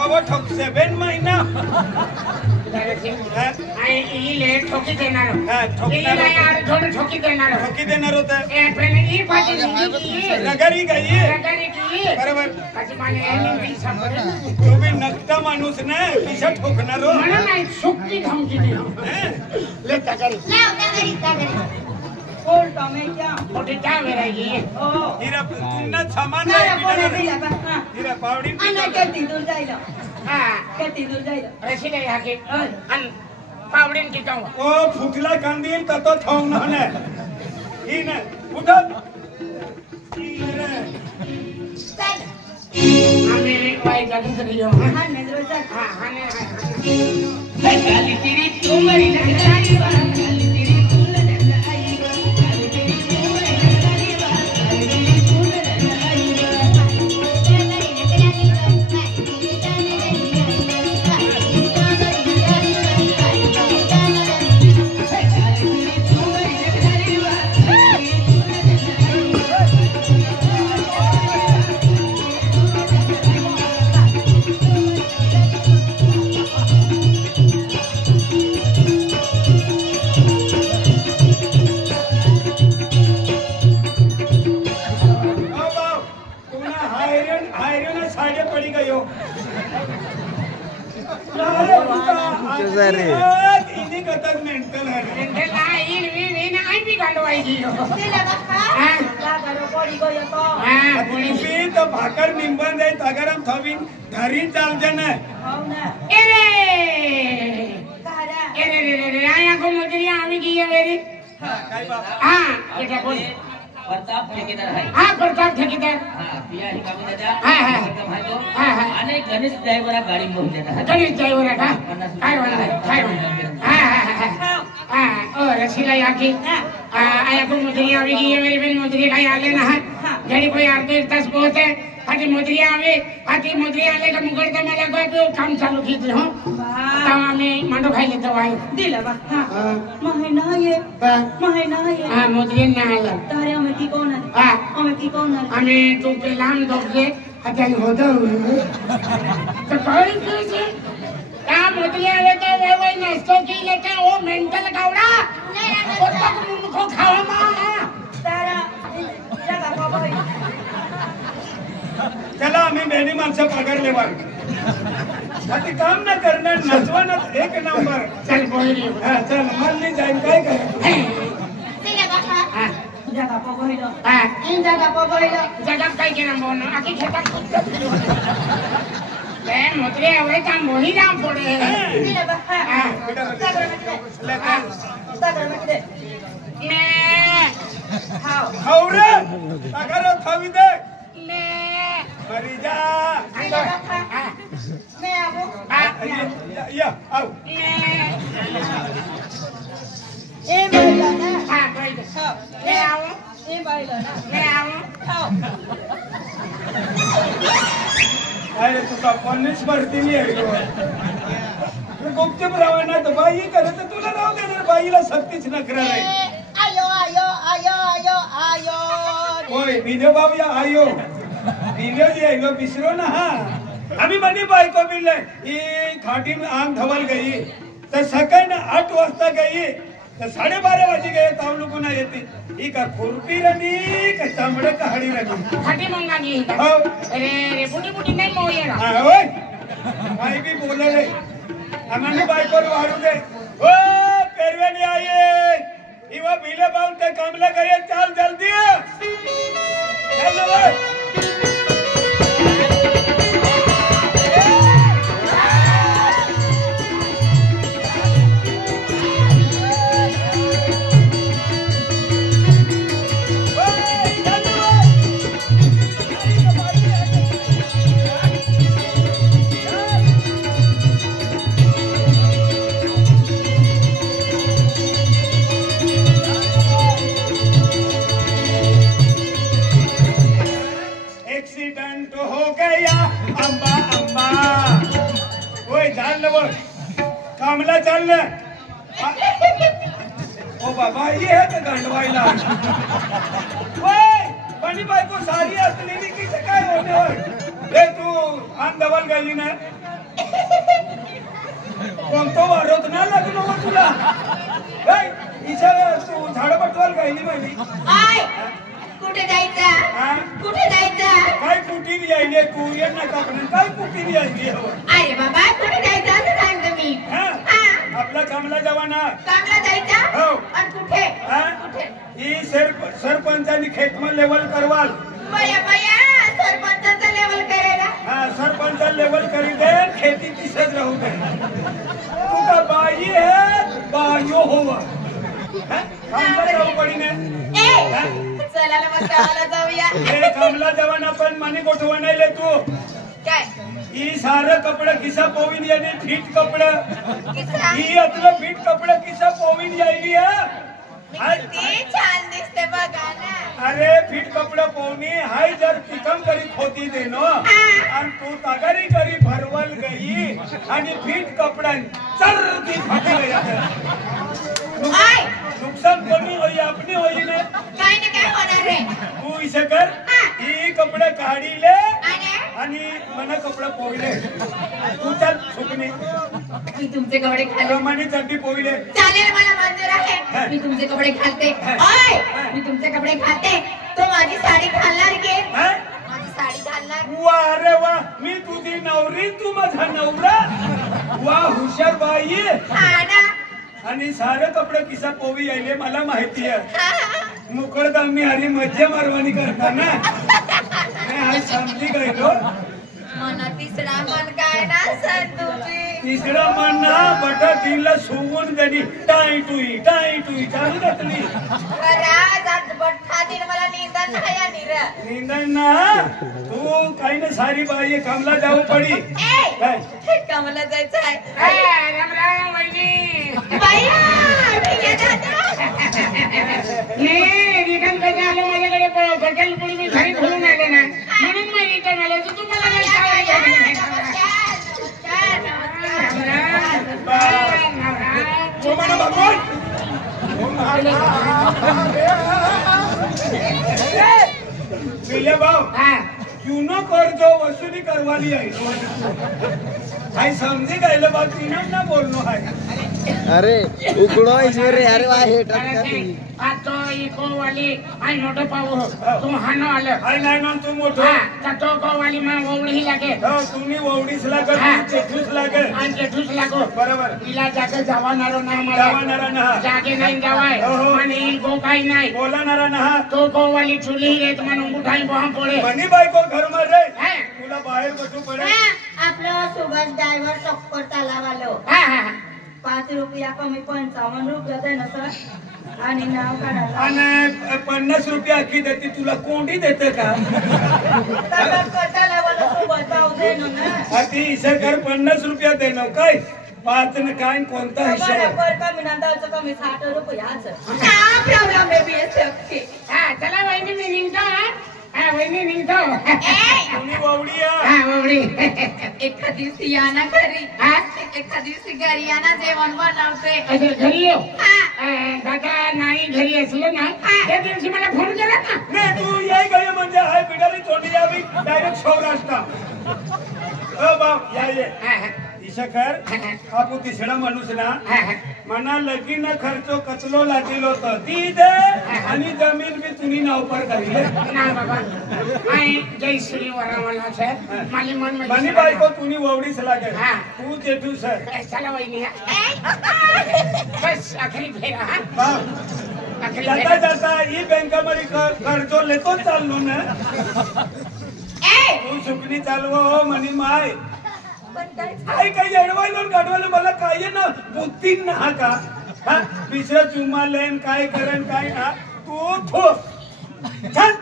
कब ठोक 7 महिना ठोकी देणार ठोकी देणार होत नगरी गई बरोबर तुम्ही नकटा माणूस ना किशा ठोकणार हो सुक्की धमकी दिली मोठी क्या वेरायटी हिरा तुमना सामान हिरा पावडी रशी नाही हाके पावडीन की जाऊ ओ फुटला कांदील तर तो थांब ना ही ना उठत आम्ही वाई जागून तरी येऊ हा नेद्रोचा हा ने गाली तेरी तुम्हारी नगराई बा गाली तेरी फूल नगराई बा गाली तेरी तुम्हारी नगराई बा गाली तेरी फूल नगराई बा भाकर निंबन जाए तगरम थवीन धरी चाल जाना आया को मुजरिया आवी की है मेरी हां बेटा बोल प्रताप ठेकेदार है हां प्रताप ठेकेदार हां पिया ही कामी दादा हां हां आणि गणेश ड्रायव्हर गाडी घेऊन देता गणेश ड्रायव्हर का काय म्हणला हां हां ओ रसीला याकी आया को मुजरिया आवी की है मेरी बहन मुजरिया का आले ना जड़ी कोई अर्धे तास पहुंचे आती मुजरिया आवे आती मुजरिया आले का मुगड़ मला को काम चालू की हो तवा में मांडो खाई लेतो भाई दिला बा हां महीना ये हां मुजरिया ना आला तारे हमें की कौन है हां हमें की कौन है हमें तो पे लाम दोगे अजय होतो तो कोई कैसे क्या मुजरिया आवे तो वो नाश्तो की लेके वो मेंटल कावड़ा वो तक मुनको खावा मा तारा जगह को भाई चला आम्ही मेहनी माणसं पगार लेवा आता काम ना करणार नचवाना एक नंबर चल बोली हां चल मल्ली जाईन काय काय जगह को भाई हां इन जगह को भाई जगह काय केना बोन आकी खेता ए मुजरे आवे का मोही राम पड़े दिला बा हां सागर में दे मैं खाऊरे पगार खावी दे मैं मरी जा मैं आबो या आओ ए भाईला ना हां भाई मैं आऊं ए भाईला ना मैं आऊं आओ अरे तुझा पन्नीस भरती नाही आहे गुप्त प्रमाण तर बाई करत तुला नाव देणार बाईला सक्तीच नकरा नाही आयो आयो आयो आयो आयो ओय विनय बाबू या आयो विनय जी आयो बिसरो ना हा आम्ही मनी बायको बिले ही खाटी में आंग धवल गई तर सकाळी ना 8 वाजता गई तर 12:30 वाजे गए ताव लोग ना येते ही का खुरपी रनी का चामडे का हडी रनी खाटी मंगानी हो अरे रे बुटी नहीं मोयेरा हां ओय काय भी बोलले रे आम्ही बायको वाढू दे ओ पेरवे नहीं आये इवा बिले बाउंड ते कामला करे चाल जल्दी चल भाई एक्सीडेंट हो गया अम्बा अम्बा ओए जान लो कामला चल ओ बाबा ये है तो गंडवाईला ओए पानी धवाल गेली ना कोणतो वारत ना लागलो मग तुला इच्छा तू झाड पटवाल गेली माझी कुठे जायचं कुठे जायचं काय कुठे यायले तू ये ना कापणे काय कुठे यायली अरे बाबा कुठे जायचं असं सांग तुम्ही आपला कामला जवाना कामला जायचं हो आणि कुठे कुठे ही सरपंचानी खेतमा लेवल करवाल बया बया सरपंचाचा लेवल करायला सरपंच लेवल करी दे खेती तिसच राहू दे तू का बाई है बायो होवा कामला जाऊ पडीने चला ना मग कामाला जाऊया कामला जवाना पण माने गोठवा नाही ले तू काय ही सारं कपडं किसा पोवीन याने फिट कपडं किसा ही अतलं फिट कपडं किसा पोवीन यायली किती छान दिसते बघा ना अरे फिट कपडं पोवणी हाय जर तिकम करी खोती देनो आणि तू तगारी करी भरवल गई आणि फिट कपडन चरती फाटी गया नुकसान कोणी होई अपनी होई ने काय ना काय होणार रे तू इसे कर ही कपडे काढी ले आणि मना कपडा पोविले तू चल सुकणी मी तुमचे कपडे घालते मनी चड्डी पोविले चालेल मला मंजूर आहे मी तुमचे कपडे घालते ओय मी तुमचे कपडे घालते तो माझी साडी घालणार की माझी साडी घालणार वा अरे वा मी तुझी नवरी तू माझा नवरा वा हुशार बाई ना आणि सारे कपडे किसा पोवी यायले मला माहिती आहे मुकळदामनी आणि मज्जा मारवानी करताना आज समजी गयलो मना तिसरा मन काय ना सर तुझी तिसरा मन ना बटा दिला सोवून देणी टाई टुई चालू घातली खराज आज बठ्ठा दिन मला निंदन खाया निरा निंदन ना तू काही ना सारी बाई कामला जाऊ पडी कामाला जायचं आहे राम राम वहिनी बाया ठीक आहे दादा नाही रिटर्न कधी आलं माझ्याकडे बटल पुढे मी घरी खोलून आले ना म्हणून मी रिटर्न आलो तर तुम्हाला भाऊ क्यों कर जो वसुली करवाली आई भाई समझी गए बात तीनों ना बोलनो है अरे उकडो रे अरे वा हे तो इको वाली आई मोठो पाऊ तू हानो आलं आई नाही ना तू मोठो हा तो को वाली मा ववडी लागे तुम्ही ववडीच लागे चेठूस लागे आणि चेठूस लागो बरोबर तिला जागे जावानारो ना मला जावानारा ना जागे नाही जावाय आणि गो काही नाही बोलानारा ना तो को वाली चुली रेत म्हणून उठाई बोहा पडे बनी बायको घर मध्ये तुला बाहेर बसू पडे आपलं सुभाष ड्रायव्हर टक्कर चालावालो 5 रुपया कमी 55 रुपया दे ना सर आणि नाव काढा आणि 50 रुपया अख्खी देते तुला कोंडी देते का अति सरकार 50 रुपया देणं काय 5 न काय कोणता हिशोब कमी नंदाचं कमी 60 रुपयाच हा प्रॉब्लेम बेबी आहे चला वहिनी मी निघतो वहिनी निघतो तुम्ही ववडी हा ववडी एखाद दिवशी या ना घरी एखाद दिवशी घरी या ना जेवण बनवते अरे घरी येऊ दादा नाही घरी असलो ना त्या दिवशी मला फोन केला ना नाही तू याय गय म्हणजे हाय पिढारी तोंडी यावी डायरेक्ट सौराष्ट्र बाप या ये ईशकर आपू तिसरा माणूस ना मना लगीन खर्चो कचलो लागेल होत ती दे आणि जमीन बी तुम्ही नाव पर करीले ना बाबा आई जय श्री वरावाला सर माली मन बनी बायको तुम्ही ववडीच लागेल तू जेठू सर चला वहिनी बस आखरी फेरा बाप जाता जाता ही बँकामध्ये कर्जो लेतो चाललो ना तू सुकणी चालव हो म्हणी माय काय काही अडवायला गाडवायला मला काय ना बुद्धी ना का दुसरं चुमा लेन काय करेन काय ना तू थो चल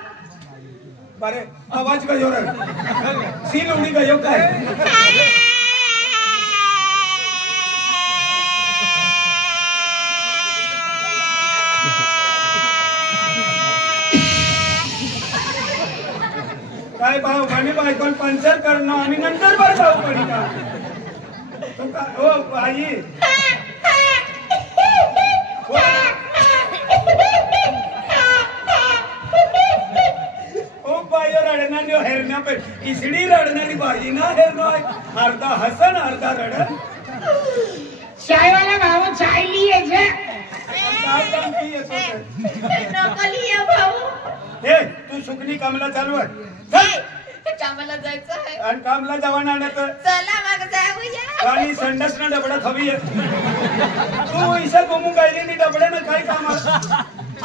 बरे आवाज गयो रे सील उडी गयो काय काय भाऊ म्हणे बायकोल पंचर करणं आणि नंतर बरं जाऊ पडी का तू का ओ बाई ओ बाई रडणार म्हणजे हेरण्या पे इसडी रडणारी बाई ना हेरणं अर्धा हसन अर्धा रड चाय वाला भाऊ चाय लिए जे नको लिया भाऊ हे तू सुकणी कामला चालू आहे कामाला जायचं आहे आणि कामला जवान आणत चला मग जाऊया आणि संडास ना डबडा हवी आहे तू इसा गोमू गायली डबडे ना काय काम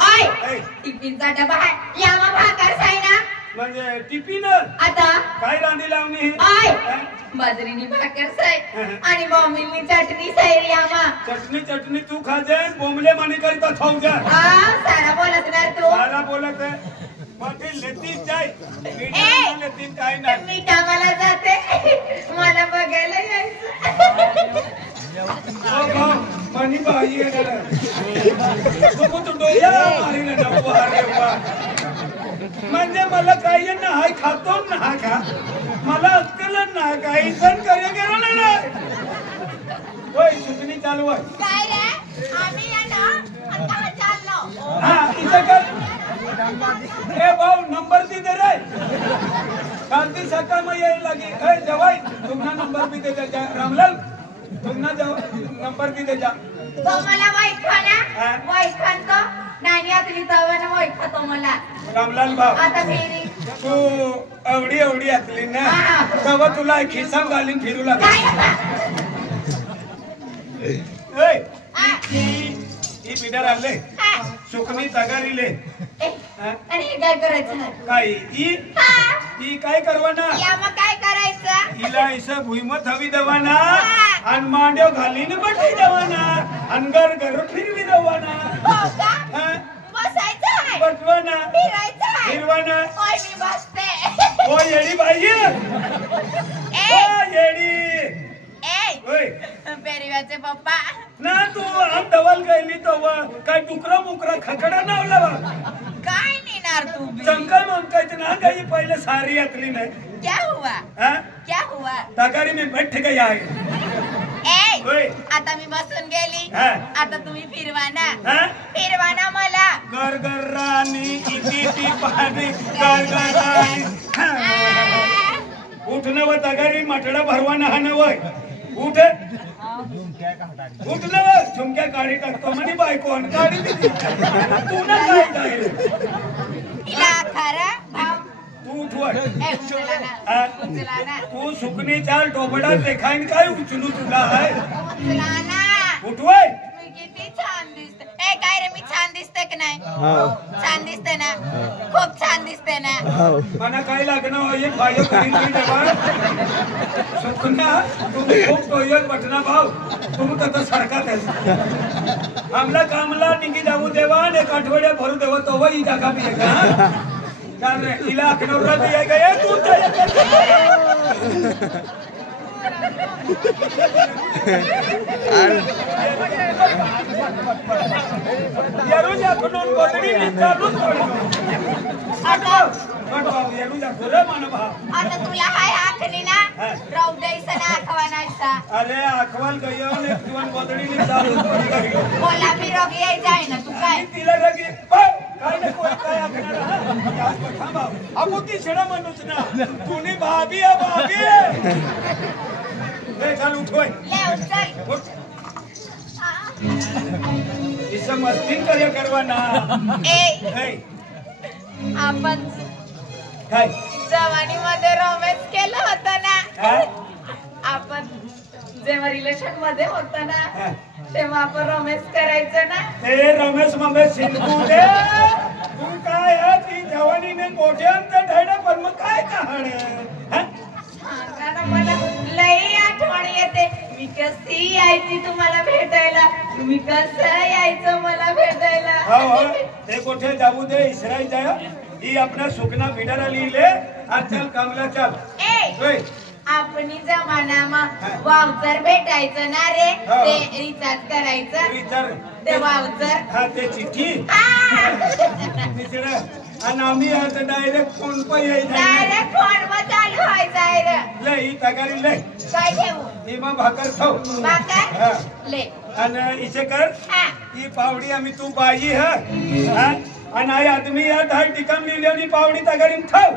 ओय टिफिनचा डबा आहे यामा भाकर साय ना म्हणजे टिफिन आता काय रांधी लावणी ओय बाजरीनी भाकर साय आणि मम्मीनी चटणी साय यामा चटणी तू खा जाय बोंबले माने करता खाऊ जा सारा बोलत ना तू सारा बोलत मोठी लेती जाय लेती काय नाही मी कामाला जाते मला बघायला यायचं मनी बाई तू डोया मारीने नको अरे वा म्हणजे मला काही नाही खातो ना का मला अक्कल नाही काही सण करे गेलो नाही होय सुकणी चालू आहे काय रे आम्ही ना आता चाललो हा इथं कर ए भाऊ नंबर दी दे रे कांती सकाळ में ये लगी ए जवाई तुमना नंबर भी दे दे रामलाल तुमना नंबर भी दे जा तो मला वाईट खाना वाईट खातो नाही आतली तवाना वाईट खातो मला रामलाल भाऊ आता फेरी तू एवढी आतली ना तेव्हा तुला खिसा घालीन फिरू लागला ही बिडर आले सुकणी तगारीले आणि हे काय करायचं काय ही काय करवाना या मग काय करायचं हिला ऐसा भुईमत हवी देवाना आणि मांड्या घालीन बठी देवाना आणि घर फिरवी देवाना हो का बसायचं आहे बटवाना फिरायचं आहे फिरवाना ओय मी बसते ओ येडी बाई ओ येडी ए ओय पेरिवाचे पप्पा ना तू आम डबल गईली तो काय टुकरा मुकरा खकडा नावला काय नेणार तू भी? चंकल मंकायचं ना गई पहिले सारी यातली नाही क्या हुआ हाँ? क्या हुआ तगारी में बैठ गई आहे ए ओय आता मी बसून गेली हा. आता तुम्ही फिरवाना हाँ? फिरवाना मला गरगर राणी इति पाणी गरगर उठणं व तगारी मटडा भरवाना हा नवय उठ उठलं व झुमक्या काढी टाकतो म्हणे बायको काढी तू ना काय तिला खरा भाव तू उठवय ए उचला ना उचला ना तू सुकणी चाल टोपडा देखाईन काय उचलू तुला आहे उचला ना उठवय मी किती छान दिसते ए काय रे मी छान दिसते की नाही छान दिसते ना खूप छान दिसते ना मला काय लागणं हे भाई करीन सुकना तुम्ही खूप टोयल बटना भाऊ तुम्ही कथा सारखाच आहे आमला कामला निघी जाऊ देवा आणि एक आठवड्या भरू देवा तो ही जागा बी आहे का कारण हिला अखनौरा बी आहे का तू यारू जा कोण गोदडी चालूच आता यारू जा खरं मान भाव आता तुला हाय आखली ना राहू द्यायचं ना आखवानायचा अरे आखवाल गयो ने जीवन गोदडी चालूच बोला बी रोग यायचा आहे ना तू काय तिला रगी काय ना कोण काय आखणार थांबा अबो ती छेडा म्हणूच ना तुनी भाभी आहे भाभी ए चल उठोय ले उचल उठ इसं मस्ती कार्य करवाना ए ए आपण काय जवानीमध्ये रोमॅन्स केलं होतं ना हा? आपण जेव्हा रिलेशन मध्ये होतो हा. ना तेव्हा आपण रोमॅन्स करायचं ना ते रमेश ममे सिंधू दे तू काय आहे ती जवानी में मोठ्यांचं ढाडा पण मग काय कहाणी हा? कारण मला लई आठवण येते मी कशी यायची तुम्हाला भेटायला मी कसं यायचं मला भेटायला हो ते कुठे जाऊ दे इसराईल जाय ही आपल्या सुकना बिडारा लिहिले आज चल कामला चल ए ओय आपणी जमानामा वावचर भेटायचं ना रे हो. ते रिचार्ज करायचं विचार ते वावचर हा ते चिठ्ठी विचार आणि आम्ही आता डायरेक्ट फोन पे यायचं डायरेक्ट फोन वर चालू व्हायचं आहे रे लय ही तगारी लय काय ठेवू ही मग भाकर खाऊ हा. बाकर ले आणि इसे कर हा ही पावडी आम्ही तू बाई हा आणि आई आदमी या 10 ठिकाण लिहिली आणि पावडी तगारी खाऊ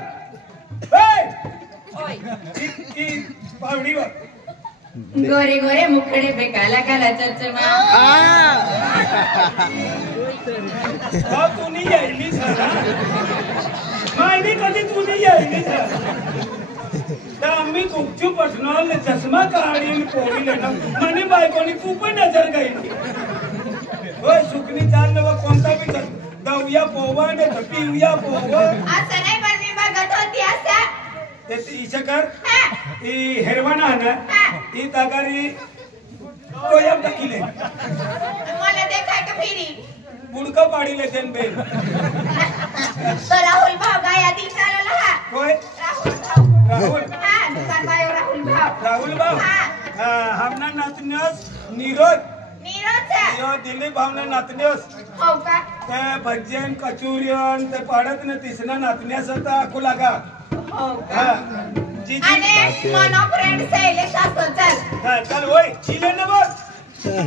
पावडी वर गोरे गोरे मुखडे पे काला काला चष्मा तू नाही यायली माहिती कधी तू नाही यायली तर आम्ही गुपचूप पटणार चष्मा काढीन पोरी लेणं म्हणे बायकोनी खूप नजर गई होय सुकनी चाललं व कोणता बी दवया पोवा ने पिवया पोवा असं नाही पण मी बघत होती असं ते इच्छा कर ती हेरवाना ना ती तगारी तो या टाकीले मला देखाय का फिरी बुडका पाडीले तेन बे तो राहुल भाव गाया दिसायला हा होय राहुल राहुल हा दुकान बायो राहुल भाव हमना नातन्यास निरोध यो दिलीप भावना नातन्यास हो का ते भज्जन कचुरियन ते पाडत न तिसना नातन्यास आता आखू लागा हो का जी आणि मनो फ्रेंड सैले सासो चल चल होय चिले न बघ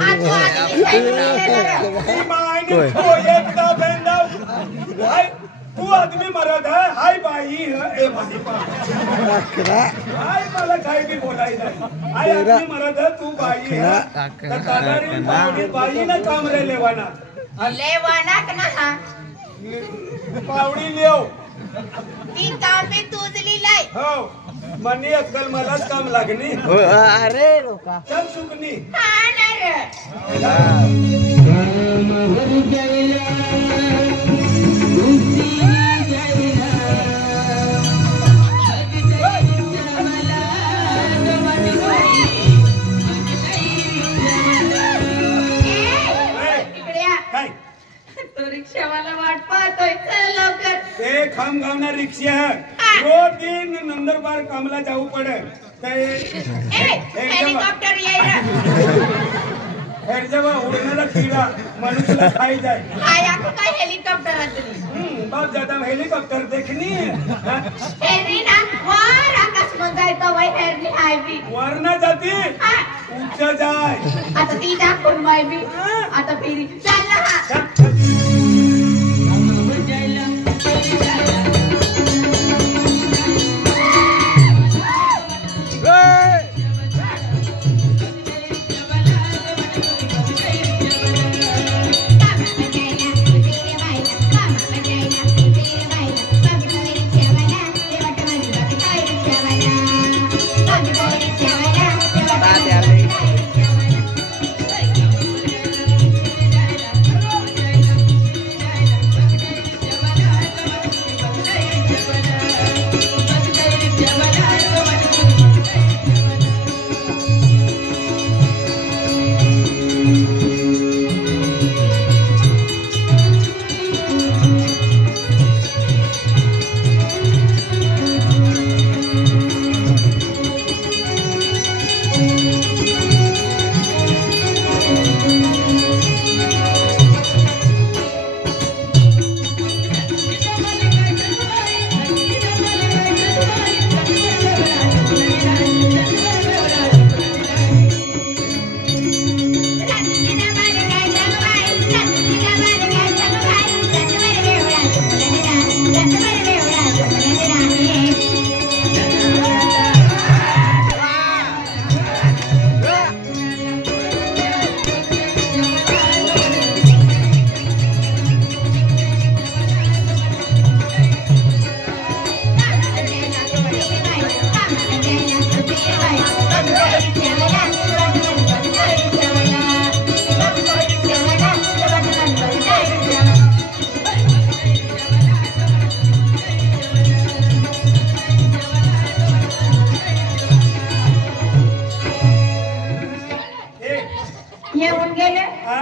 आतो आधी सैले मायने तो एकदा बेंदाव हाय तू आदमी मरद है हाय बाई ए भाई हाय मला काय भी बोलायचं हाय आदमी मरद है तू बाई है तर तागारी बाई ना काम रे लेवाना का ना पावडी लेव ती काम पे तुझली लाई हो मनी अक्कल मलाच काम लागणी अरे रोका चल सुकनी हा ना रे काय तो रिक्षावाला वाट पाहतोय चल लवकर ते खाम गावना रिक्षा रोज दिन नंदरबार कामला जाऊ पडे हेलिकॉप्टर येईल जेव्हा उडणारा किडा मनुष्याला खाई जाय हाय आपको काय हेलिकॉप्टर असली बाप ज्यादा हेलिकॉप्टर देखनी हेरनी ना वर आकाश में जायतो वही हेरनी हाय भी वरना जाती उच्च जाय आता ती दाखवून बाय भी आता फिरी चल ना